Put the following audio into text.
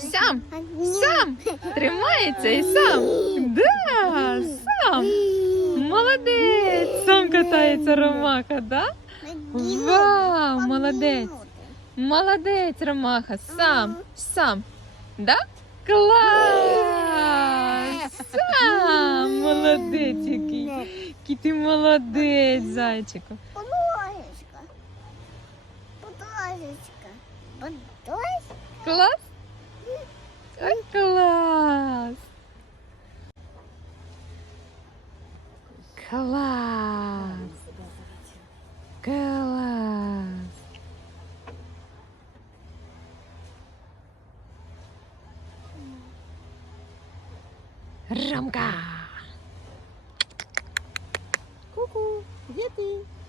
Сам, сам. Тримається і сам. Да, сам. Молодець. Сам катається Ромаха, да? Вау, молодець. Молодець, Ромаха. Сам, сам. Да? Клас! Сам! Молодець який. Який ти молодець, зайчику. Подложечка. Подложечка. Подложечка. Клас? Ой, клас! Клас! Клас! Ромка! Ку-ку, где ты?